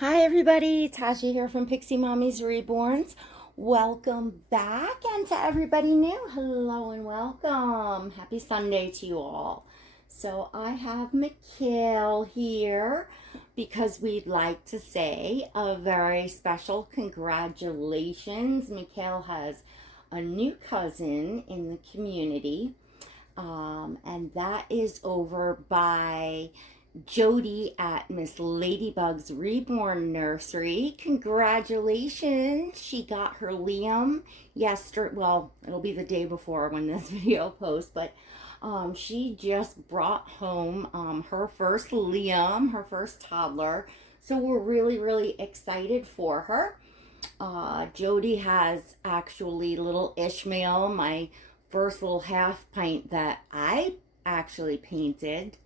Hi everybody, Tasha here from Pixie Mommy's Reborns. Welcome back, and to everybody new, hello and welcome. Happy Sunday to you all. So I have Mikhail here because we'd like to say a very special congratulations. Mikhail has a new cousin in the community, and that is over by Jody at Miss Ladybug's Reborn Nursery. Congratulations! She got her Liam yesterday. Well, it'll be the day before when this video posts, but she just brought home her first Liam, her first toddler. So we're really, really excited for her. Jody has actually little Ishmael, my first little half pint that I actually painted.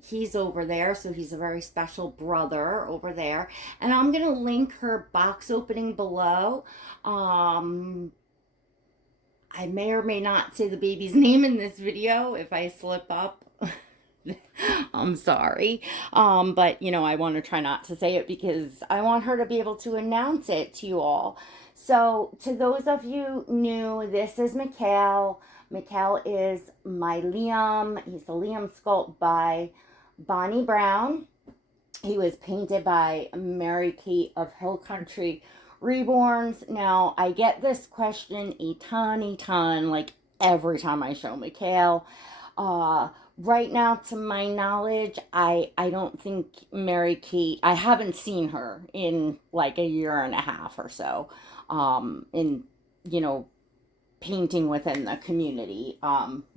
He's over there, so he's a very special brother over there. And I'm going to link her box opening below. I may or may not say the baby's name in this video. If I slip up, I'm sorry. But, I want to try not to say it because I want her to be able to announce it to you all. So, to those of you new, this is Mikhail. Mikhail is my Liam. He's a Liam sculpt by Bonnie Brown. He was painted by Mary Kate of Hill Country Reborns. Now, I get this question a ton, like every time I show Mikhail. Right now, to my knowledge, I don't think Mary Kate, I haven't seen her in like a year and a half or so, painting within the community,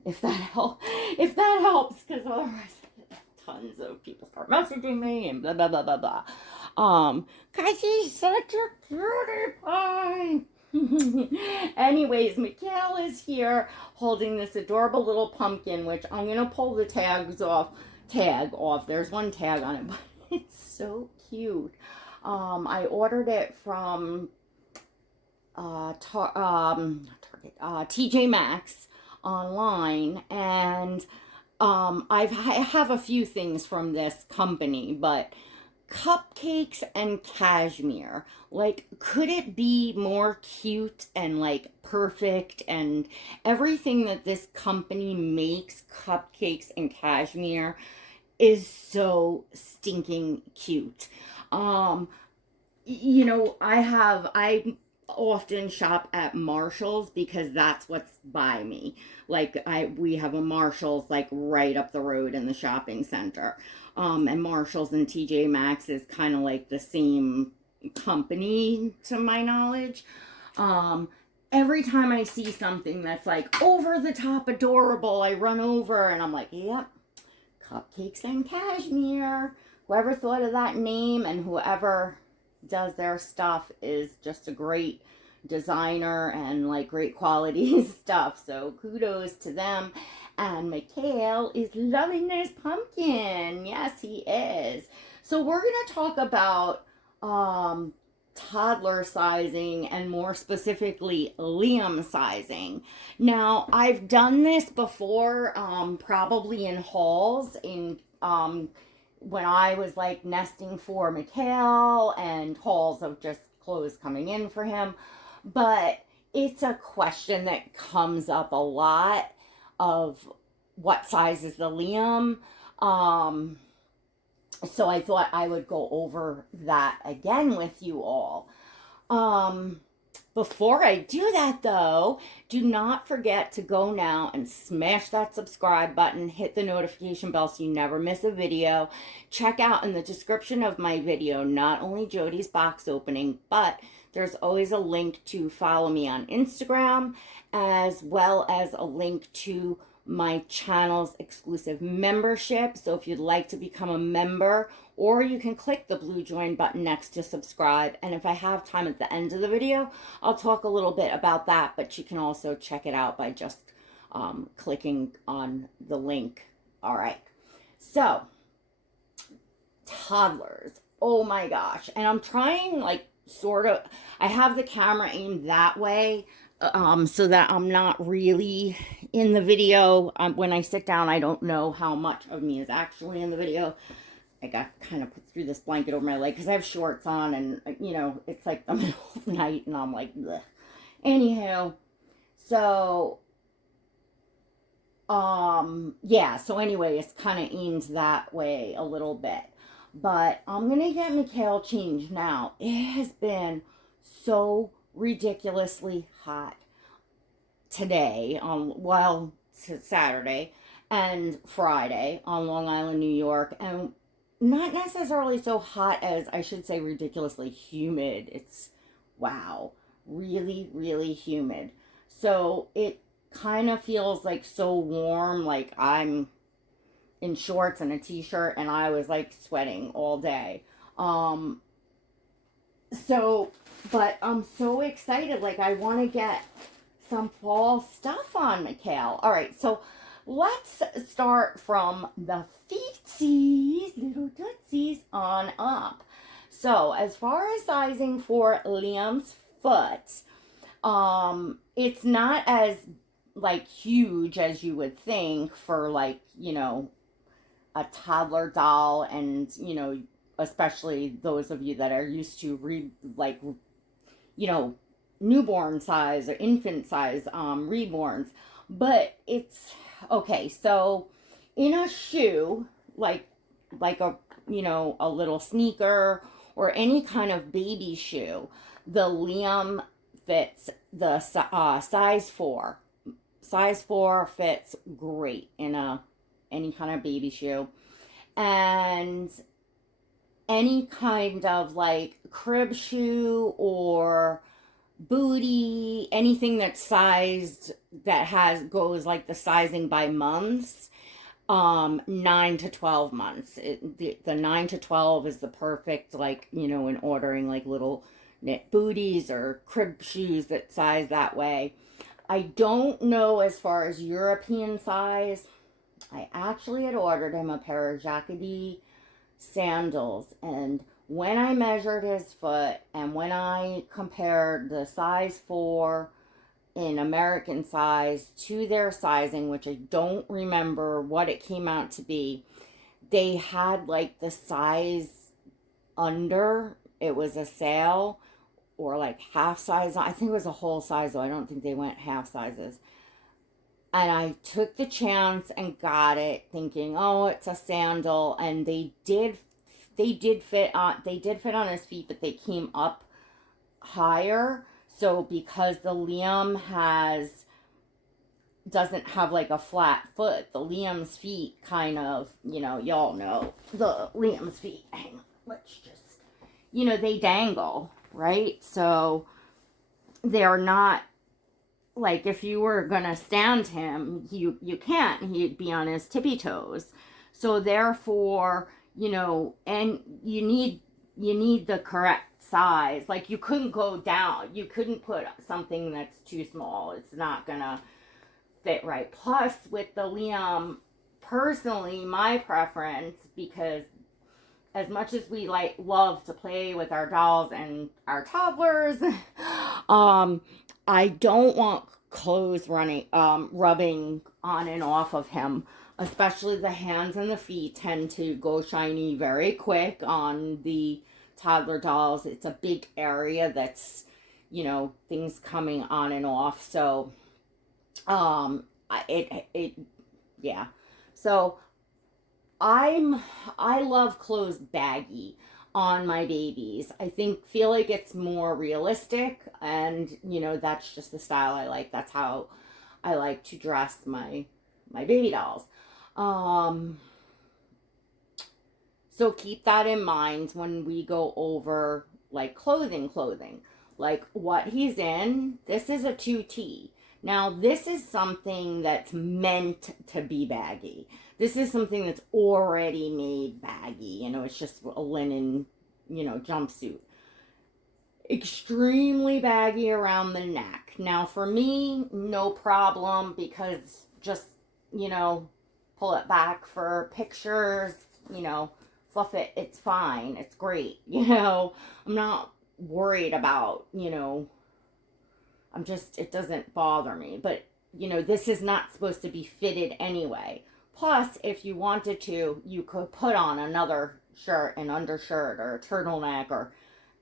if that helps, because otherwise tons of people start messaging me and blah blah blah blah blah. Cause she's such a cutie pie. Anyways, Mikhail is here holding this adorable little pumpkin, which I'm gonna pull the tag off. There's one tag on it, but it's so cute. I ordered it from TJ Maxx online, and I have a few things from this company, but cupcakes and cashmere, like, could it be more cute and like perfect? And everything that this company makes, cupcakes and cashmere, is so stinking cute. I often shop at Marshall's because that's what's by me. Like, we have a Marshall's like right up the road in the shopping center. And Marshall's and TJ Maxx is kind of like the same company to my knowledge. Every time I see something that's like over the top adorable, I run over and I'm like, yep, cupcakes and cashmere. Whoever thought of that name and whoever does their stuff is just a great designer and like great quality stuff. So kudos to them. And Mikhail is loving this pumpkin. Yes, he is. So we're going to talk about toddler sizing, and more specifically Liam sizing. Now, I've done this before, probably in hauls, in when I was like nesting for Mikhail, and hauls of just clothes coming in for him. But it's a question that comes up a lot of what size is the Liam. So I thought I would go over that again with you all. Before I do that, though, do not forget to go now and smash that subscribe button, hit the notification bell so you never miss a video. Check out in the description of my video not only Jody's box opening, but there's always a link to follow me on Instagram, as well as a link to my channel's exclusive membership. So if you'd like to become a member, or you can click the blue join button next to subscribe. And if I have time at the end of the video, I'll talk a little bit about that, but you can also check it out by just clicking on the link. All right. So, toddlers. Oh my gosh. And I'm trying, like, sort of, I have the camera aimed that way, so that I'm not really in the video. When I sit down, I don't know how much of me is actually in the video. I got kind of put through this blanket over my leg because I have shorts on, and you know, it's like the middle of the night and I'm like, bleh. Anyhow, so yeah, so anyway, it's kind of aimed that way a little bit. But I'm gonna get Mikhail changed now. It has been so ridiculously hot today Saturday and Friday on Long Island, New York, and not necessarily so hot as, I should say, ridiculously humid. It's, wow, really, really humid. So it kind of feels like so warm, like I'm in shorts and a t-shirt and I was like sweating all day. Um, so, but I'm so excited. Like, I want to get some fall stuff on Mikhail. All right, so let's start from the feetsies, little tootsies, on up. So, as far as sizing for Liam's foot, it's not as like huge as you would think for, like, you know, a toddler doll, and you know, especially those of you that are used to you know, newborn size or infant size reborns. But it's okay. So in a shoe, like a, you know, a little sneaker or any kind of baby shoe, the Liam fits the size 4. Size 4 fits great in any kind of baby shoe. And any kind of like crib shoe or booty, anything that's sized, goes like the sizing by months, 9 to 12 months. The 9 to 12 is the perfect, like, you know, in ordering like little knit booties or crib shoes that size that way. I don't know as far as European size. I actually had ordered him a pair of Jacquardie sandals, and when I measured his foot and when I compared the size 4 in American size to their sizing, which I don't remember what it came out to be, they had like the size under. It was a sale, or like half size. I think it was a whole size, though. I don't think they went half sizes. And I took the chance and got it, thinking, oh, it's a sandal. And they did fit on his feet, but they came up higher. So because the Liam doesn't have like a flat foot, the Liam's feet kind of, you know, y'all know the Liam's feet. Hang on, let's just, you know, they dangle, right? So they're not, like, if you were gonna stand him, you can't. He'd be on his tippy toes. So therefore, you know, and you need the correct size. Like, you couldn't go down. You couldn't put something that's too small. It's not gonna fit right. Plus, with the Liam, personally, my preference, because as much as we love to play with our dolls and our toddlers, I don't want clothes rubbing on and off of him. Especially the hands and the feet tend to go shiny very quick on the toddler dolls. It's a big area that's, you know, things coming on and off. So, yeah. So I love clothes baggy on my babies. Feel like it's more realistic, and you know, that's just the style I like. That's how I like to dress my baby dolls. So keep that in mind when we go over like clothing. Like what he's in, this is a 2T. Now, this is something that's meant to be baggy. This is something that's already made baggy. You know, it's just a linen, you know, jumpsuit. Extremely baggy around the neck. Now, for me, no problem, because just, you know, pull it back for pictures, you know, fluff it. It's fine. It's great. You know, I'm not worried about, you know, it doesn't bother me. But, you know, this is not supposed to be fitted anyway. Plus, if you wanted to, you could put on another shirt, an undershirt, or a turtleneck, or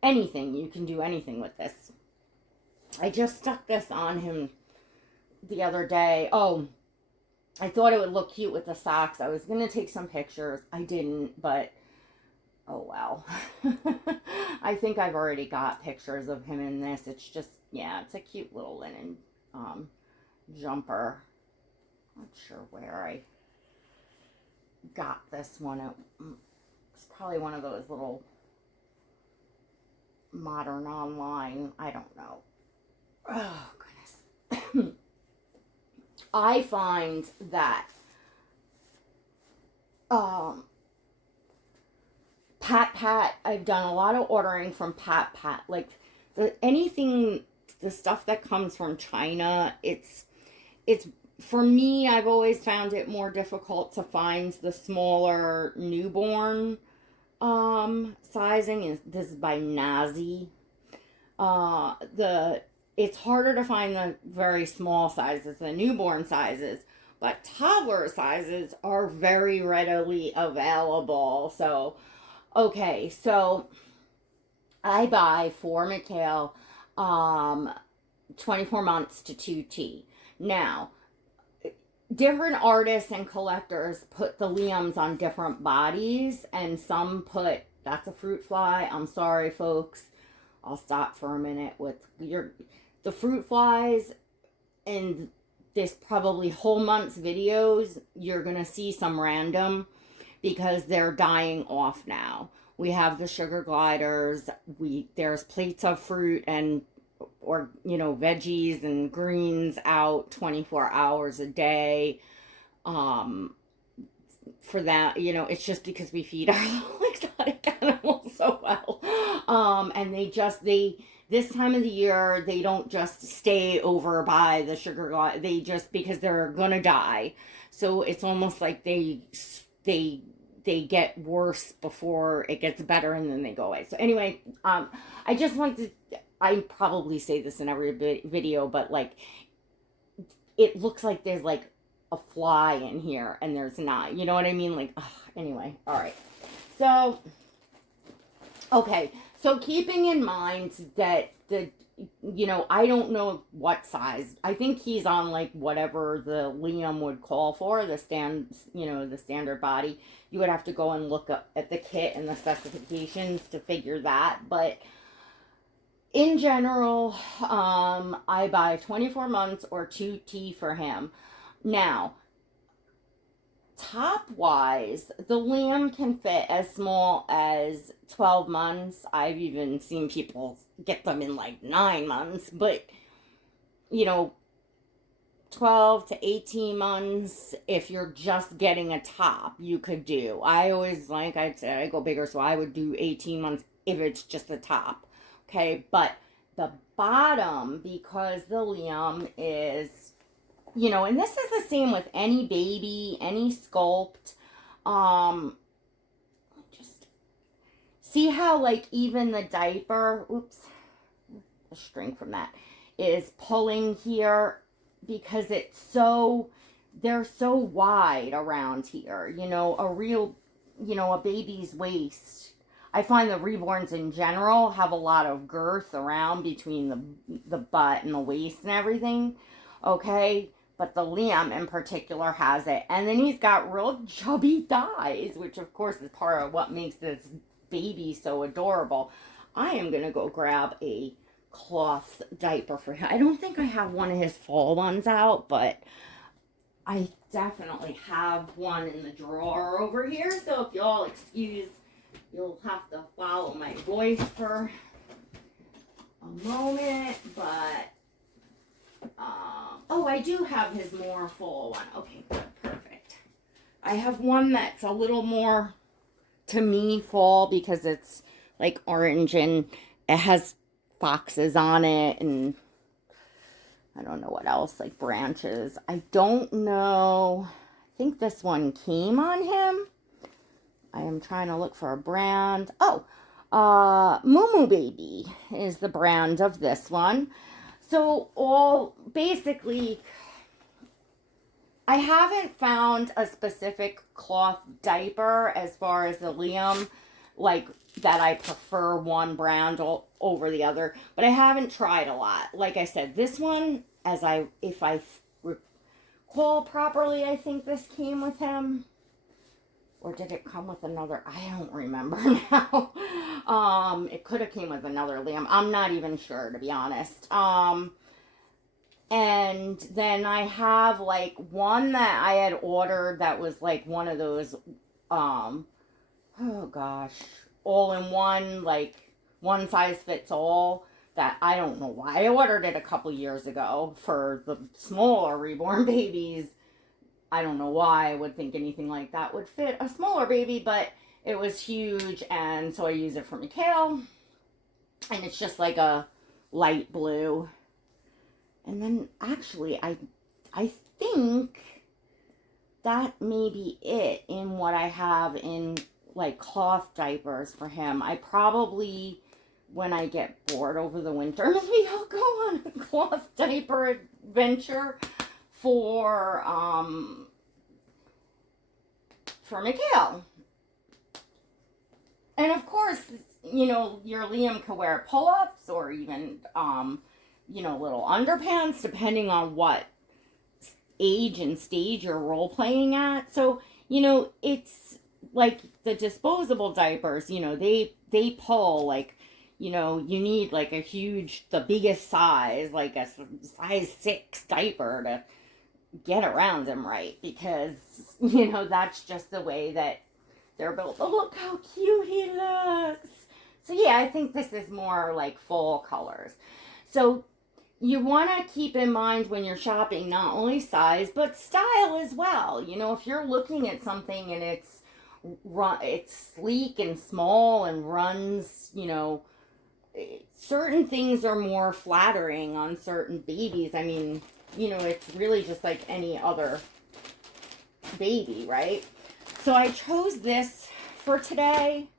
anything. You can do anything with this. I just stuck this on him the other day. Oh, I thought it would look cute with the socks. I was going to take some pictures. I didn't, but oh well. I think I've already got pictures of him in this. It's just, yeah, it's a cute little linen jumper. Not sure where I got this one. It's probably one of those little modern online. I don't know. Oh, goodness. I find that Pat, I've done a lot of ordering from Pat. Like the stuff that comes from China, it's for me, I've always found it more difficult to find the smaller newborn sizing. This is by Nazi. It's harder to find the very small sizes, the newborn sizes, but toddler sizes are very readily available. So, okay, so I buy for Mikhail 24 months to 2T. Now, different artists and collectors put the liams on different bodies, and some put, that's a fruit fly. I'm sorry, folks. I'll stop for a minute with the fruit flies in this probably whole month's videos. You're going to see some random because they're dying off now. We have the sugar gliders. There's plates of fruit or veggies and greens out 24 hours a day. For that, it's just because we feed our exotic animals so well. And this time of the year, they don't just stay over by the sugar glider. They just, because they're gonna die. So it's almost like they get worse before it gets better, and then they go away. So anyway, I probably say this in every video, but like, it looks like there's like a fly in here, and there's not. You know what I mean? Like, ugh, anyway, all right. So, okay. So keeping in mind that I don't know what size. I think he's on like whatever the liam would call for, the standard body. You would have to go and look up at the kit and the specifications to figure that. But in general, I buy 24 months or 2T for him. Now, top-wise, the liam can fit as small as 12 months. I've even seen people get them in like 9 months. But, 12 to 18 months, if you're just getting a top, you could do. I always, like I said, I go bigger, so I would do 18 months if it's just a top. Okay, but the bottom, because the liam is... and this is the same with any baby, any sculpt. Just see how, like, even the diaper, oops, the string from that, is pulling here because they're so wide around here. A baby's waist. I find the Reborns in general have a lot of girth around between the butt and the waist and everything. Okay? But the liam in particular has it. And then he's got real chubby thighs, which of course is part of what makes this baby so adorable. I am going to go grab a cloth diaper for him. I don't think I have one of his fall ones out, but I definitely have one in the drawer over here. So if y'all excuse, you'll have to follow my voice for a moment, but... I do have his more full one. Okay, good, perfect. I have one that's a little more, to me, fall because it's like orange and it has foxes on it and I don't know what else, like branches. I don't know. I think this one came on him. I am trying to look for a brand. Moo Moo Baby is the brand of this one. So basically, I haven't found a specific cloth diaper as far as the Liam, like that I prefer one brand over the other, but I haven't tried a lot. Like I said, this one, if I recall properly, I think this came with him. Or did it come with another? I don't remember now. It could have came with another Liam. I'm not even sure, to be honest. And then I have like one that I had ordered that was like one of those, oh gosh, all in one, like one size fits all. That I don't know why. I ordered it a couple years ago for the smaller reborn babies. I don't know why I would think anything like that would fit a smaller baby, but it was huge, and so I use it for Mikhail. And it's just like a light blue. And then actually, I think that may be it in what I have in like cloth diapers for him. I probably, when I get bored over the winter, maybe I'll go on a cloth diaper adventure for Mikhail. And of course, you know, your Liam can wear pull-ups or even you know, little underpants, depending on what age and stage you're role playing at. So, you know, it's like the disposable diapers, you know, they pull, like, you know, you need like a huge, the biggest size, like a size 6 diaper to get around him right, because, you know, that's just the way that they're built. Oh, look how cute he looks. So yeah, I think this is more like fall colors. So you want to keep in mind when you're shopping not only size but style as well. You know, if you're looking at something and it's sleek and small and runs, you know, certain things are more flattering on certain babies. I mean, you know, it's really just like any other baby, right? So I chose this for today.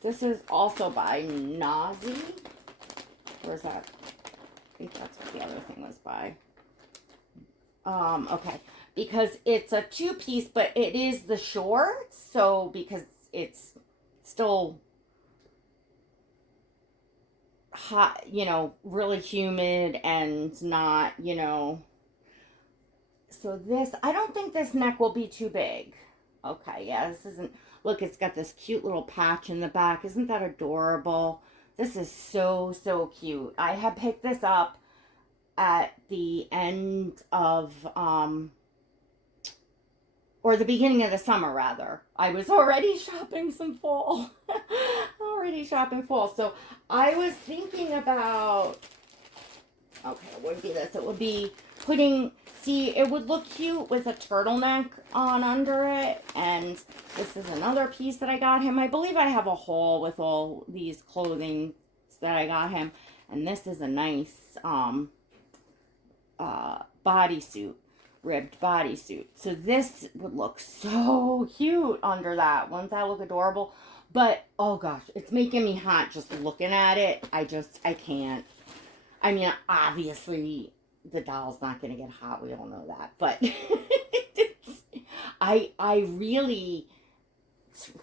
This is also by Nazi. Where's that? I think that's what the other thing was by. Okay. Because it's a 2-piece, but it is the shorts. So, because it's still hot, you know, really humid and not, you know. So this, I don't think this neck will be too big. Okay, yeah, this isn't, look, it's got this cute little patch in the back. Isn't that adorable? This is so, so cute. I had picked this up at the end of, or the beginning of the summer, rather. I was already shopping some fall. Already shopping fall. So I was thinking about, okay, it would be this. It would be putting, see, it would look cute with a turtleneck on under it. And this is another piece that I got him. I believe I have a haul with all these clothing that I got him. And this is a nice bodysuit, ribbed bodysuit. So this would look so cute under that. Wouldn't that look adorable? But, oh gosh, it's making me hot just looking at it. I can't. I mean, obviously, the doll's not going to get hot. We all know that. But I really,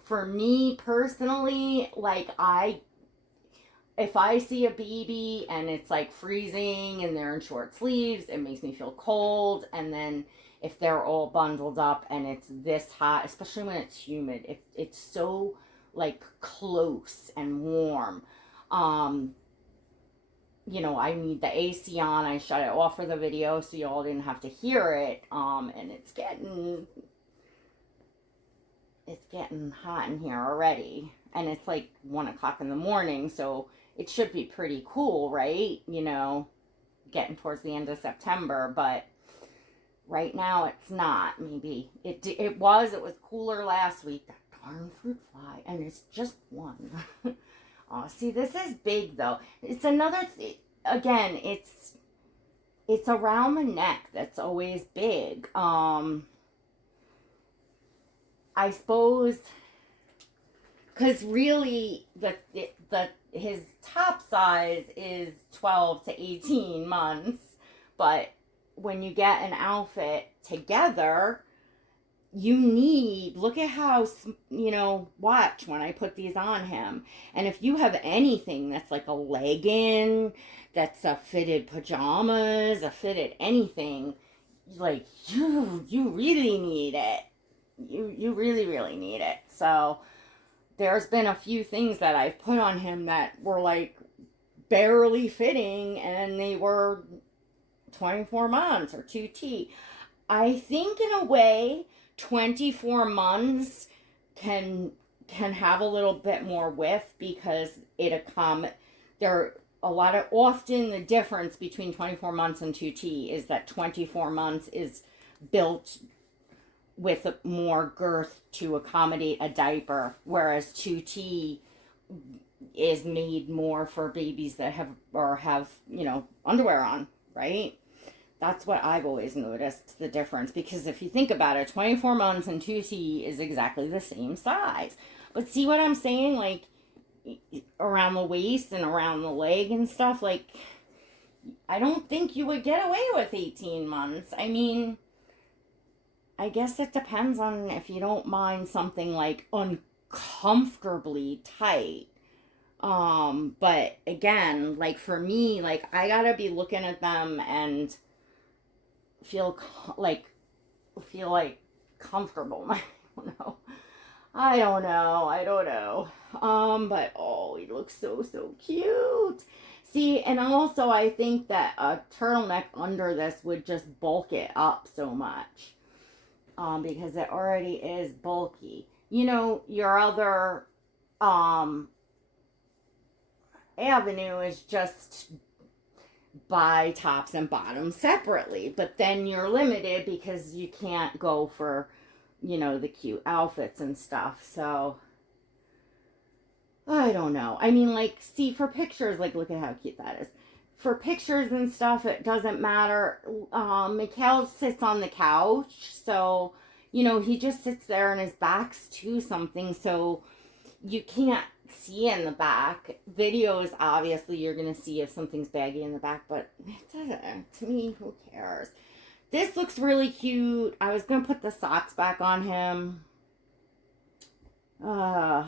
for me personally, like, if I see a baby and it's like freezing and they're in short sleeves, it makes me feel cold. And then if they're all bundled up and it's this hot, especially when it's humid, if it's so like close and warm, you know, I need the AC on. I shut it off for the video so y'all didn't have to hear it. And it's getting hot in here already. And it's like 1 o'clock in the morning, so it should be pretty cool, right? You know, getting towards the end of September, but right now it's not. Maybe it was cooler last week. That darn fruit fly, and it's just one. Oh, see, this is big though. It's another again, it's around the neck that's always big. I suppose, because really his top size is 12 to 18 months, but when you get an outfit together, you need, look at how, watch when I put these on him. And if you have anything that's like a legging, that's a fitted pajamas, a fitted anything, like you really need it. You really, really need it. So there's been a few things that I've put on him that were like barely fitting, and they were 24 months or 2T. I think in a way 24 months can have a little bit more width, because often the difference between 24 months and 2T is that 24 months is built with more girth to accommodate a diaper, whereas 2T is made more for babies that have underwear on, right? That's what I've always noticed, the difference. Because if you think about it, 24 months and 2T is exactly the same size. But see what I'm saying? Like, around the waist and around the leg and stuff, like, I don't think you would get away with 18 months. I mean, I guess it depends on if you don't mind something like uncomfortably tight. But again, like for me, like I gotta be looking at them and feel like comfortable. I don't know. But oh, he looks so cute. See, and also I think that a turtleneck under this would just bulk it up so much. Because it already is bulky. Your other avenue is just buy tops and bottoms separately, but then you're limited because you can't go for the cute outfits and stuff. So I don't know. I mean, like, see, for pictures, like, look at how cute that is. For pictures and stuff, it doesn't matter. Mikhail sits on the couch, so, he just sits there and his back's to something, so you can't see in the back. Videos, obviously, you're going to see if something's baggy in the back, but it doesn't. To me, who cares? This looks really cute. I was going to put the socks back on him. I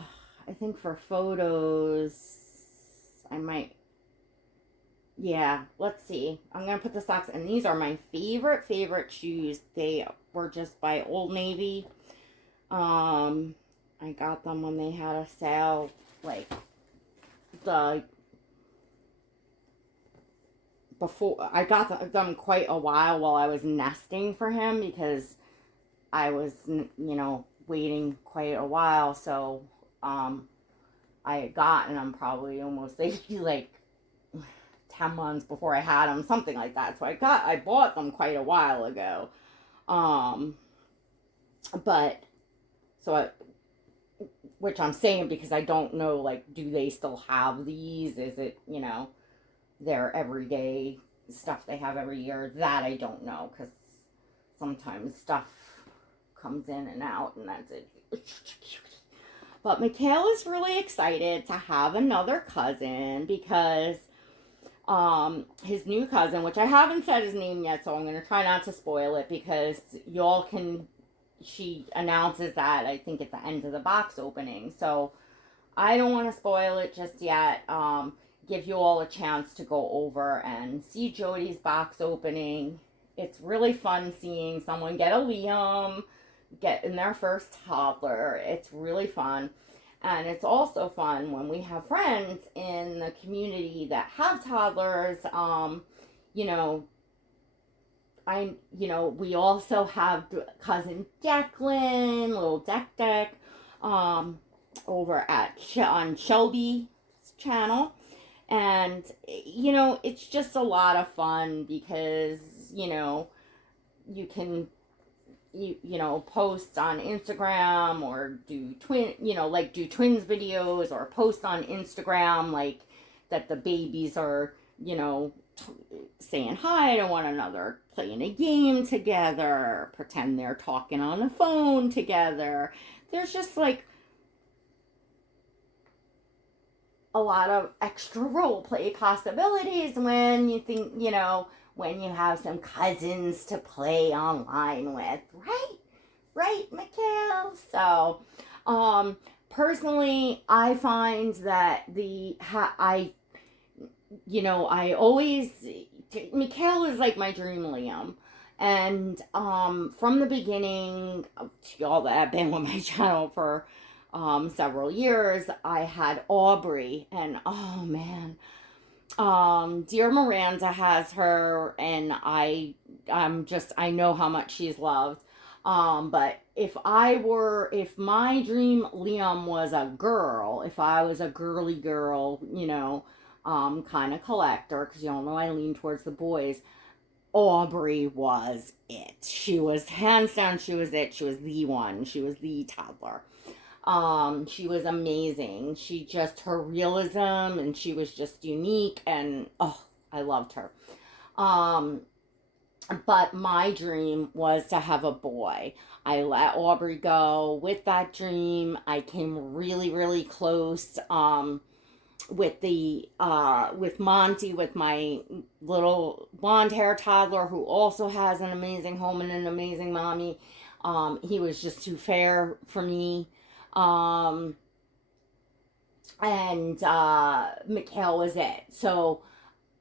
think for photos, I might. Yeah, let's see. I'm going to put the socks, and these are my favorite shoes. They were just by Old Navy. I got them when they had a sale, like, before. I got them quite a while I was nesting for him, because I was, waiting quite a while, so, I had gotten them probably almost, like 10 months before I had them, something like that. So I bought them quite a while ago. Which I'm saying because I don't know, like, do they still have these? Is it, their everyday stuff they have every year? That I don't know, because sometimes stuff comes in and out, and that's it. But Mikhail is really excited to have another cousin, because his new cousin, which I haven't said his name yet, so I'm going to try not to spoil it, because she announces that, I think, at the end of the box opening. So I don't want to spoil it just yet. Give you all a chance to go over and see Jody's box opening. It's really fun seeing someone get a Liam, get in their first toddler. It's really fun. And it's also fun when we have friends in the community that have toddlers. We also have cousin Declan, little Deck, over on Shelby's channel. And, it's just a lot of fun, because, you can post on Instagram, or do twins videos, or post on Instagram, like, that the babies are, saying hi to one another, playing a game together, pretend they're talking on the phone together. There's just, like, a lot of extra role play possibilities when you think, when you have some cousins to play online with, right? Right, Mikhail? So, personally, I find that I always, Mikhail is like my dream Liam. And from the beginning, y'all that have been with my channel for several years, I had Aubrey, and oh man, dear Miranda has her, and I know how much she's loved. But if my dream Liam was a girl, if I was a girly girl, kind of collector, because y'all know I lean towards the boys, Aubrey was it. She was hands down, she was it. She was the one. She was the toddler. She was amazing. Her realism, and she was just unique, and oh, I loved her. But my dream was to have a boy. I let Aubrey go with that dream. I came really, really close, with Monty, with my little blonde hair toddler, who also has an amazing home and an amazing mommy. He was just too fair for me. And Mikhail was it. So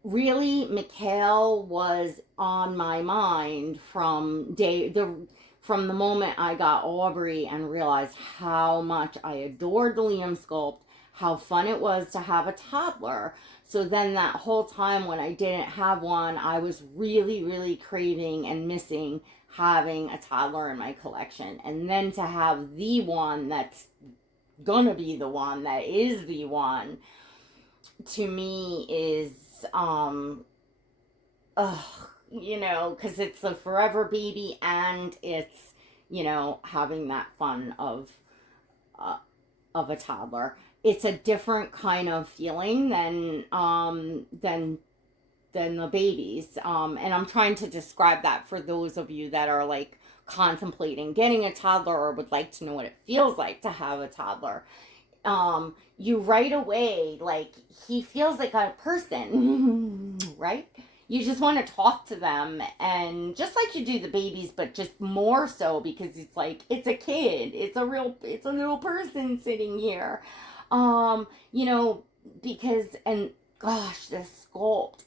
really, Mikhail was on my mind from the moment I got Aubrey and realized how much I adored the Liam sculpt, how fun it was to have a toddler. So then that whole time when I didn't have one, I was really, really craving and missing having a toddler in my collection. And then to have the one that's gonna be the one that is the one, to me is because it's a forever baby, and it's having that fun of a toddler. It's a different kind of feeling than the babies, and I'm trying to describe that for those of you that are like contemplating getting a toddler or would like to know what it feels like to have a toddler. You right away, like, he feels like a person, right? You just want to talk to them, and just like you do the babies, but just more so, because it's like, it's a kid, it's a little person sitting here, because, and gosh, the sculpt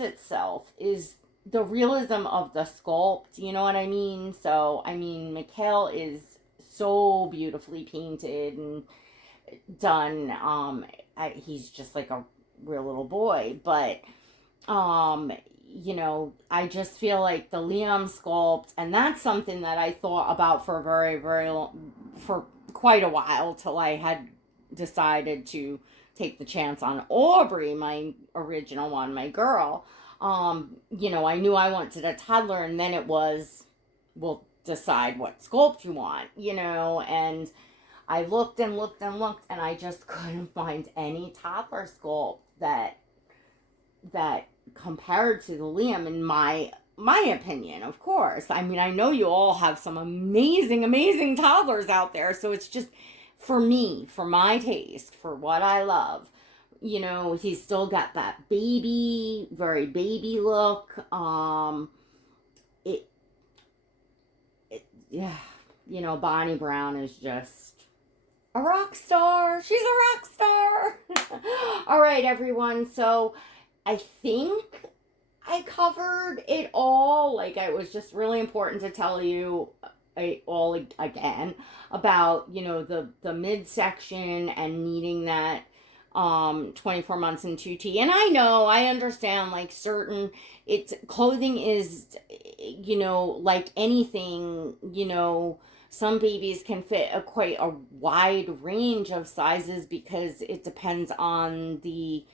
itself is the realism of the sculpt, you know what I mean? So, I mean, Mikhail is so beautifully painted and done. He's just like a real little boy, but I just feel like the Liam sculpt, and that's something that I thought about for for quite a while, till I had decided to take the chance on Aubrey, my original one, my girl. I knew I wanted a toddler, and then it was, well, decide what sculpt you want, and I looked and looked and looked, and I just couldn't find any toddler sculpt that compared to the Liam, in my opinion, of course. I mean, I know you all have some amazing toddlers out there, so it's just, for me, for my taste, for what I love, he's still got that very baby look. Bonnie Brown is just a rock star. She's a rock star. All right, everyone. So I think I covered it all. Like, it was just really important to tell you all again about, the midsection and needing that 24 months in 2T. And I understand, like, clothing is, like anything, some babies can fit quite a wide range of sizes, because it depends on the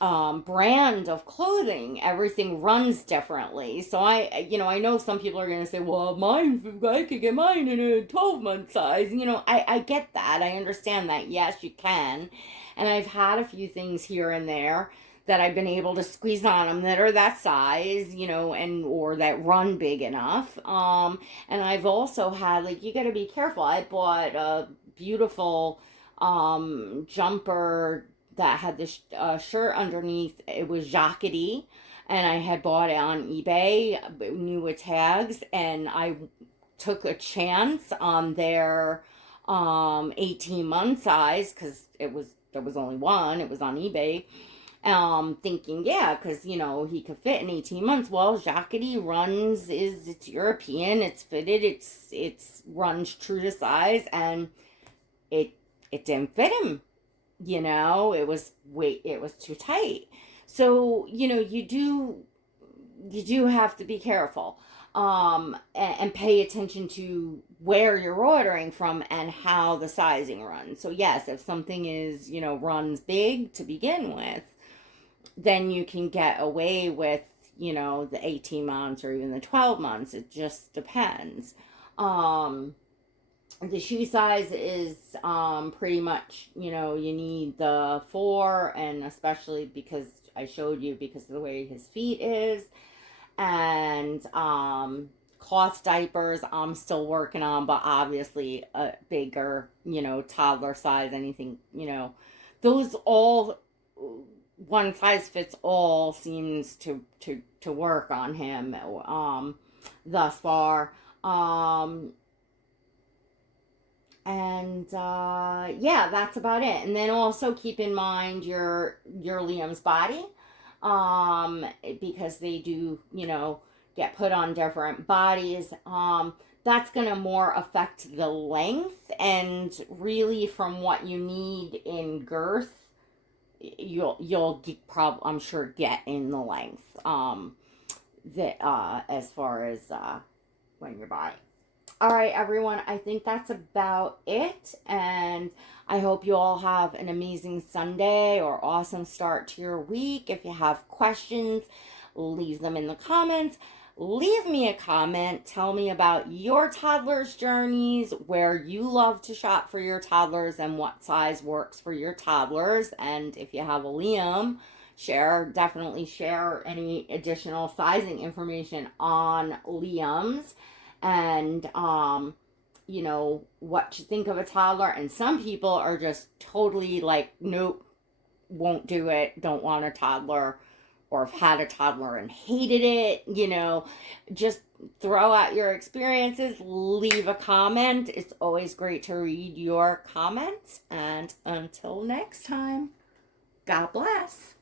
brand of clothing. Everything runs differently. So I know some people are going to say, well, I could get mine in a 12-month size. I get that. I understand that. Yes, you can. And I've had a few things here and there that I've been able to squeeze on them that are that size, or that run big enough. And I've also had, like, you got to be careful. I bought a beautiful jumper that had this shirt underneath. It was jackety, and I had bought it on eBay, new with tags, and I took a chance on their 18-month size because there was only one. It was on eBay. Thinking, yeah, because he could fit in 18 months. Well, jackety runs it's European, it's fitted, it's runs true to size, and it it didn't fit him. It was too tight. So you do have to be careful, and pay attention to where you're ordering from and how the sizing runs. So yes, if something is runs big to begin with, then you can get away with the 18 months or even the 12 months. It just depends. The shoe size is pretty much you need the 4, and especially because I showed you, because of the way his feet is. And cloth diapers I'm still working on, but obviously a bigger toddler size, anything those all, one size fits all seems to work on him thus far. And yeah, that's about it. And then also keep in mind your Liam's body, because they do get put on different bodies. That's gonna more affect the length, and really from what you need in girth, you'll I'm sure get in the length that as far as when you're buying. All right, everyone, I think that's about it, and I hope you all have an amazing Sunday or awesome start to your week. If you have questions, leave them in the comments. Leave me a comment. Tell me about your toddlers' journeys, where you love to shop for your toddlers, and what size works for your toddlers. And if you have a Liam, definitely share any additional sizing information on Liam's, and what you think of a toddler. And some people are just totally like, nope, won't do it, don't want a toddler, or have had a toddler and hated it. Just throw out your experiences, leave a comment. It's always great to read your comments. And until next time, God bless.